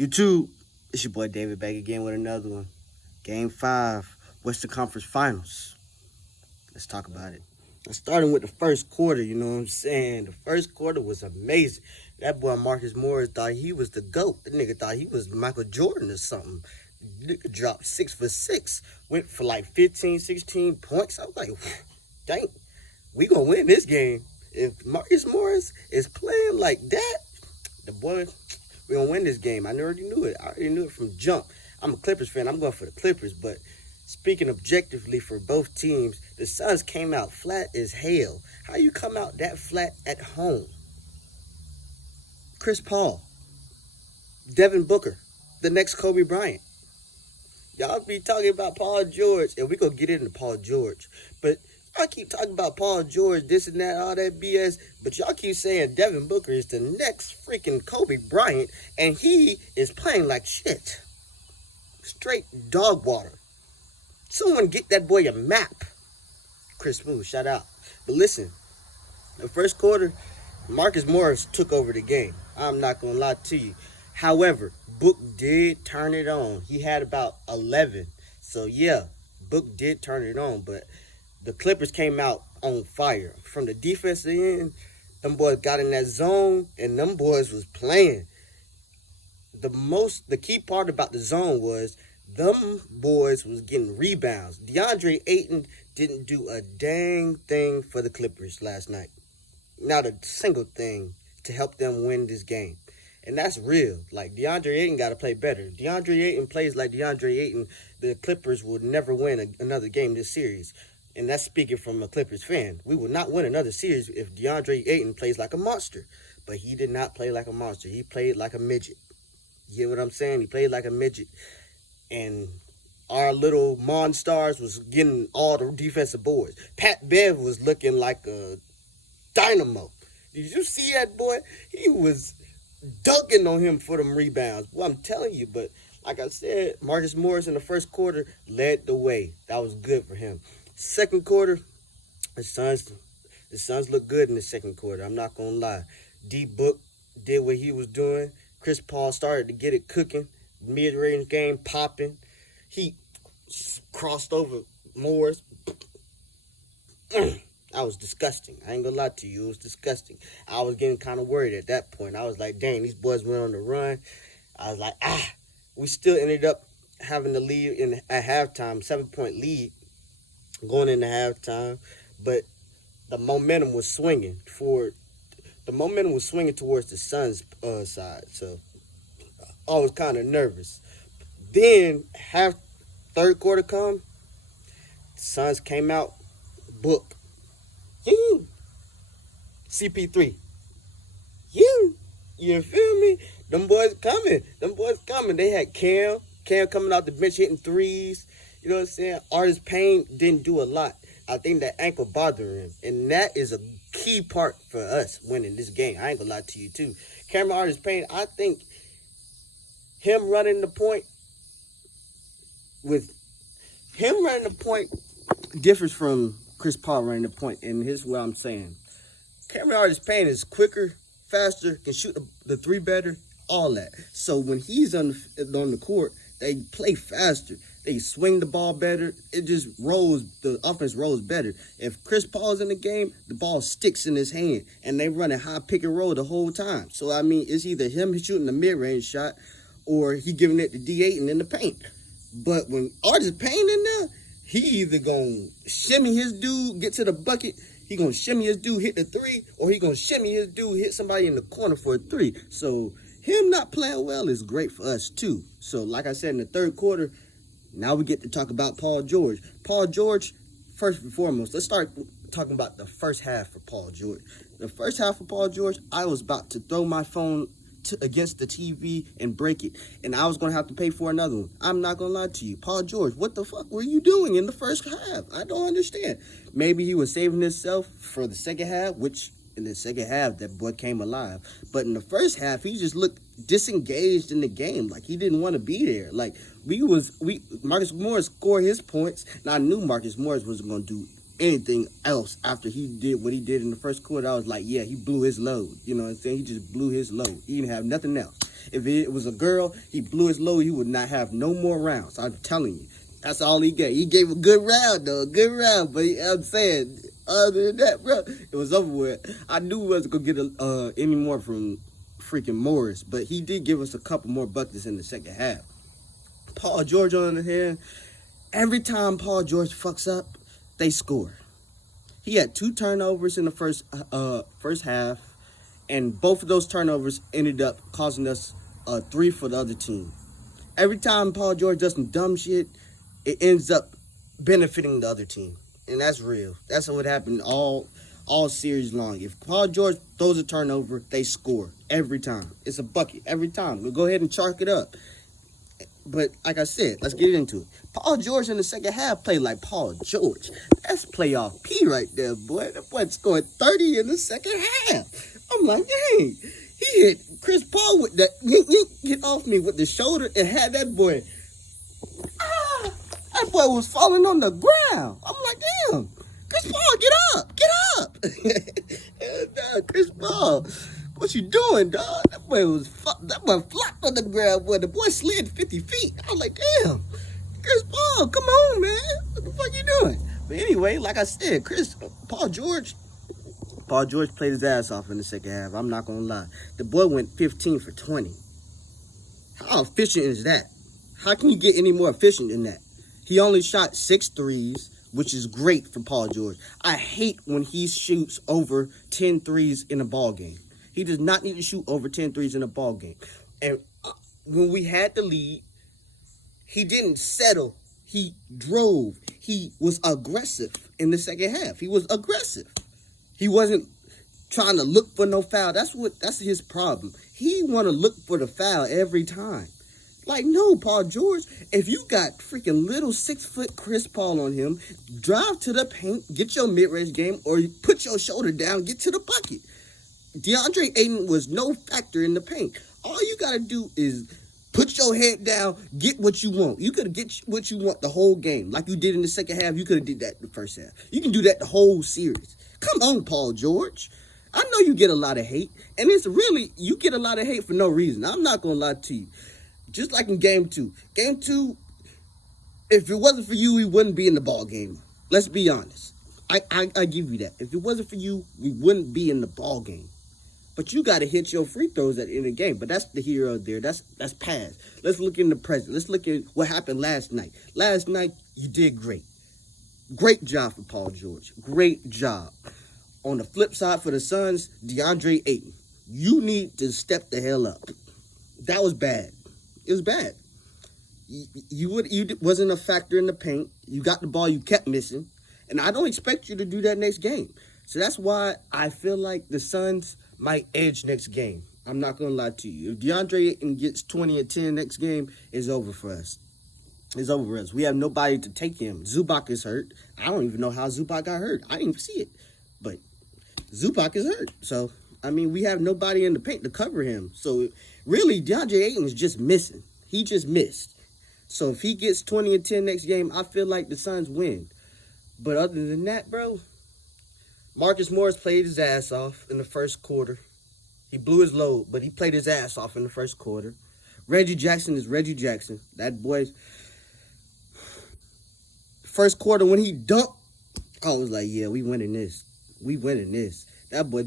YouTube, it's your boy David back again with another one. Game 5, Western Conference Finals. Let's talk about it. Starting with the first quarter, you know what I'm saying? The first quarter was amazing. That boy Marcus Morris thought he was the GOAT. The nigga thought he was Michael Jordan or something. Nigga dropped 6 for 6. Went for like 15, 16 points. I was like, dang, we gonna win this game. If Marcus Morris is playing like that, the boy, we gonna win this game. I already knew it. I already knew it from jump. I'm a Clippers fan. I'm going for the Clippers. But speaking objectively for both teams, the Suns came out flat as hell. How you come out that flat at home? Chris Paul, Devin Booker, the next Kobe Bryant. Y'all be talking about Paul George, and we gonna get into Paul George. But y'all keep talking about Paul George, this and that, all that BS. But y'all keep saying Devin Booker is the next freaking Kobe Bryant, and he is playing like shit. Straight dog water. Someone get that boy a map. Chris Smooth, shout out. But listen, the first quarter, Marcus Morris took over the game. I'm not gonna lie to you. However, Book did turn it on. He had about 11. So yeah, Book did turn it on, but the Clippers came out on fire. From the defensive end, them boys got in that zone, and them boys was playing. The key part about the zone was them boys was getting rebounds. DeAndre Ayton didn't do a dang thing for the Clippers last night. Not a single thing to help them win this game. And that's real. Like, DeAndre Ayton got to play better. DeAndre Ayton plays like DeAndre Ayton, the Clippers will never win another game this series. And that's speaking from a Clippers fan. We will not win another series if DeAndre Ayton plays like a monster. But he did not play like a monster. He played like a midget. You hear what I'm saying? He played like a midget. And our little Monstars was getting all the defensive boards. Pat Bev was looking like a dynamo. Did you see that boy? He was dunking on him for them rebounds. Well, I'm telling you, but like I said, Marcus Morris in the first quarter led the way. That was good for him. Second quarter, the Suns looked good in the second quarter. I'm not going to lie. D-Book did what he was doing. Chris Paul started to get it cooking. Mid-range game popping. He crossed over Morris. That was disgusting. I ain't gonna lie to you. It was disgusting. I was getting kind of worried at that point. I was like, dang, these boys went on the run. I was like, we still ended up having the lead at halftime, 7-point lead going into halftime. But the momentum was swinging towards the Suns' side. So I was kind of nervous. Then third quarter come, the Suns came out, Book. CP3. You feel me? Them boys coming. They had Cam coming out the bench hitting threes. You know what I'm saying? Artist Payne didn't do a lot. I think that ankle bothered him. And that is a key part for us winning this game. I ain't gonna lie to you too. Cameron Artist Payne, I think him running the point differs from Chris Paul running the point, and here's what I'm saying. Cameron Artist Payne is quicker, faster, can shoot the three better, all that. So when he's on the court, they play faster. They swing the ball better. It just rolls. The offense rolls better. If Chris Paul's in the game, the ball sticks in his hand, and they run a high pick and roll the whole time. So, I mean, it's either him shooting the mid-range shot or he giving it to D8 and in the paint. But when Artist Payne in there, he either going to shimmy his dude, get to the bucket, he going to shimmy his dude, hit the three, or he going to shimmy his dude, hit somebody in the corner for a three. So him not playing well is great for us too. So like I said, in the third quarter, now we get to talk about Paul George. Paul George, first and foremost, let's start talking about the first half for Paul George. The first half for Paul George, I was about to throw my phone against the TV and break it, and I was going to have to pay for another one. I'm not going to lie to you. Paul George, what the fuck were you doing in the first half? I don't understand. Maybe he was saving himself for the second half, which in the second half, that boy came alive. But in the first half, he just looked disengaged in the game. Like, he didn't want to be there. Like, Marcus Morris scored his points, and I knew Marcus Morris wasn't going to do anything else after he did what he did in the first quarter. I was like, yeah, he blew his load. You know what I'm saying? He just blew his load. He didn't have nothing else. If it was a girl, he blew his load. He would not have no more rounds. I'm telling you. That's all he gave. He gave a good round, though. A good round. But I'm saying, other than that, bro, it was over with. I knew we wasn't going to get any more from freaking Morris. But he did give us a couple more buckets in the second half. Paul George, on the other hand, every time Paul George fucks up, they score. He had 2 turnovers in the first half. And both of those turnovers ended up causing us a 3 for the other team. Every time Paul George does some dumb shit, it ends up benefiting the other team. And that's real. That's what happened all series long. If Paul George throws a turnover, they score every time. It's a bucket every time. We'll go ahead and chalk it up. But like I said, let's get into it. Paul George in the second half played like Paul George. That's playoff P right there, boy. That boy scored 30 in the second half. I'm like, dang. He hit Chris Paul with that, get off me with the shoulder and had that boy. That boy was falling on the ground. I'm like, damn, Chris Paul, get up. Chris Paul, what you doing, dog? That boy flopped on the ground, boy. The boy slid 50 feet. I was like, damn, Chris Paul, come on, man. What the fuck you doing? But anyway, like I said, Paul George played his ass off in the second half. I'm not going to lie. The boy went 15 for 20. How efficient is that? How can you get any more efficient than that? He only shot 6 threes, which is great for Paul George. I hate when he shoots over 10 threes in a ball game. He does not need to shoot over 10 threes in a ball game. And when we had the lead, he didn't settle. He drove. He was aggressive in the second half. He was aggressive. He wasn't trying to look for no foul. That's his problem. He want to look for the foul every time. Like, no, Paul George, if you got freaking little 6-foot Chris Paul on him, drive to the paint, get your mid-range game, or you put your shoulder down, get to the bucket. DeAndre Ayton was no factor in the paint. All you got to do is put your head down, get what you want. You could get what you want the whole game. Like you did in the second half, you could have did that in the first half. You can do that the whole series. Come on, Paul George. I know you get a lot of hate, and it's really, you get a lot of hate for no reason. I'm not going to lie to you. Just like in Game 2. Game 2, if it wasn't for you, we wouldn't be in the ball game. Let's be honest. I give you that. If it wasn't for you, we wouldn't be in the ball game. But you got to hit your free throws at the end of the game. But that's the hero there. That's past. Let's look in the present. Let's look at what happened last night. Last night, you did great. Great job for Paul George. Great job. On the flip side for the Suns, DeAndre Ayton. You need to step the hell up. That was bad. It was bad. You wasn't a factor in the paint. You got the ball, you kept missing. And I don't expect you to do that next game. So that's why I feel like the Suns might edge next game. I'm not going to lie to you. If DeAndre Ayton gets 20 and 10 next game, it's over for us. It's over for us. We have nobody to take him. Zubac is hurt. I don't even know how Zubac got hurt. I didn't even see it. But Zubac is hurt. So, I mean, we have nobody in the paint to cover him. So, really, DeAndre Ayton is just missing. He just missed. So, if he gets 20 and 10 next game, I feel like the Suns win. But other than that, bro, Marcus Morris played his ass off in the first quarter. He blew his load, but he played his ass off in the first quarter. Reggie Jackson is Reggie Jackson. That boy's first quarter when he dunked, I was like, yeah, we winning this. We winning this. That boy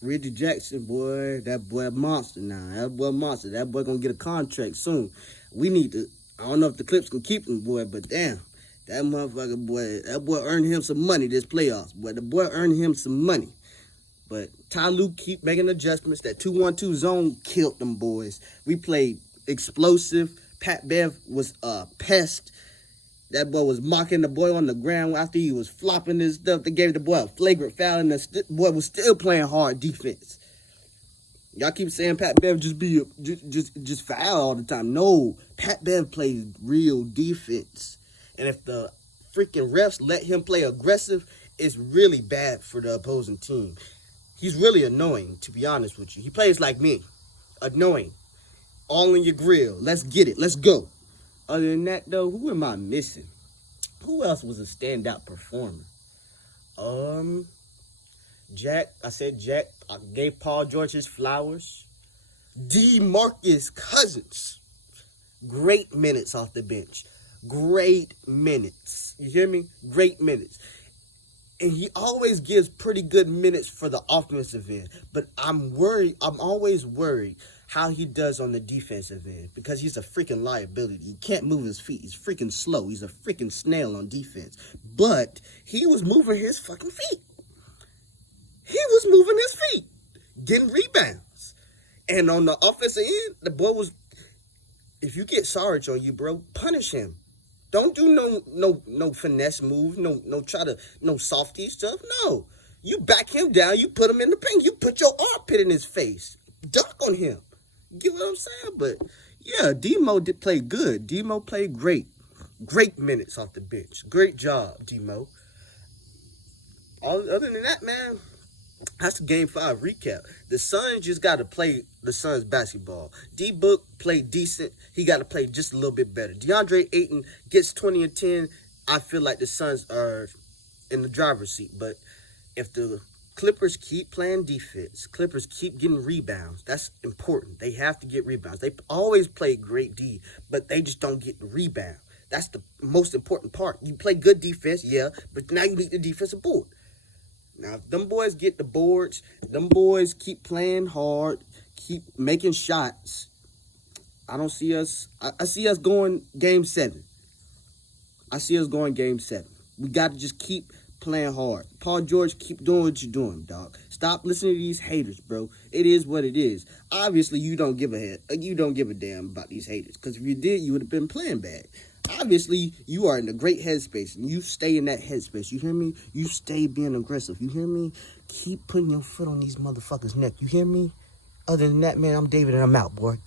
Reggie Jackson, boy, that boy a monster now. That boy a monster. That boy gonna get a contract soon. We need to, I don't know if the Clips can keep him, boy, but damn. That motherfucker, boy, that boy earned him some money this playoffs. Boy, the boy earned him some money. But Ty Lue keep making adjustments. That 2-1-2 zone killed them boys. We played explosive. Pat Bev was a pest. That boy was mocking the boy on the ground after he was flopping his stuff. They gave the boy a flagrant foul, and the boy was still playing hard defense. Y'all keep saying Pat Bev just foul all the time. No, Pat Bev plays real defense. And if the freaking refs let him play aggressive, it's really bad for the opposing team. He's really annoying, to be honest with you. He plays like me. Annoying. All in your grill. Let's get it. Let's go. Other than that, though, who am I missing? Who else was a standout performer? Jack. I gave Paul George his flowers. DeMarcus Cousins, great minutes off the bench. Great minutes. You hear me? Great minutes. And he always gives pretty good minutes for the offensive end. But I'm always worried how he does on the defensive end because he's a freaking liability. He can't move his feet. He's freaking slow. He's a freaking snail on defense. But he was moving his fucking feet. He was moving his feet, getting rebounds. And on the offensive end, the boy was, if you get Sarge on you, bro, punish him. Don't do no finesse move, no softy stuff. No. You back him down, you put him in the paint, you put your armpit in his face. Dunk on him. You get what I'm saying? But yeah, Demo did play good. Demo played great. Great minutes off the bench. Great job, Demo. Other than that, man, that's the Game 5 recap. The Suns just got to play the Suns basketball. D-Book played decent. He got to play just a little bit better. DeAndre Ayton gets 20 and 10. I feel like the Suns are in the driver's seat. But if the Clippers keep playing defense, Clippers keep getting rebounds, that's important. They have to get rebounds. They always play great D, but they just don't get the rebound. That's the most important part. You play good defense, yeah, but now you need the defensive board. Now, if them boys get the boards, them boys keep playing hard, keep making shots, I see us going Game 7. I see us going Game 7. We got to just keep playing hard. Paul George, keep doing what you're doing, dog. Stop listening to these haters, bro. It is what it is. Obviously, you don't give a damn about these haters, because if you did, you would have been playing bad. Obviously, you are in a great headspace, and you stay in that headspace. You hear me? You stay being aggressive. You hear me? Keep putting your foot on these motherfuckers' neck. You hear me? Other than that, man, I'm David, and I'm out, boy.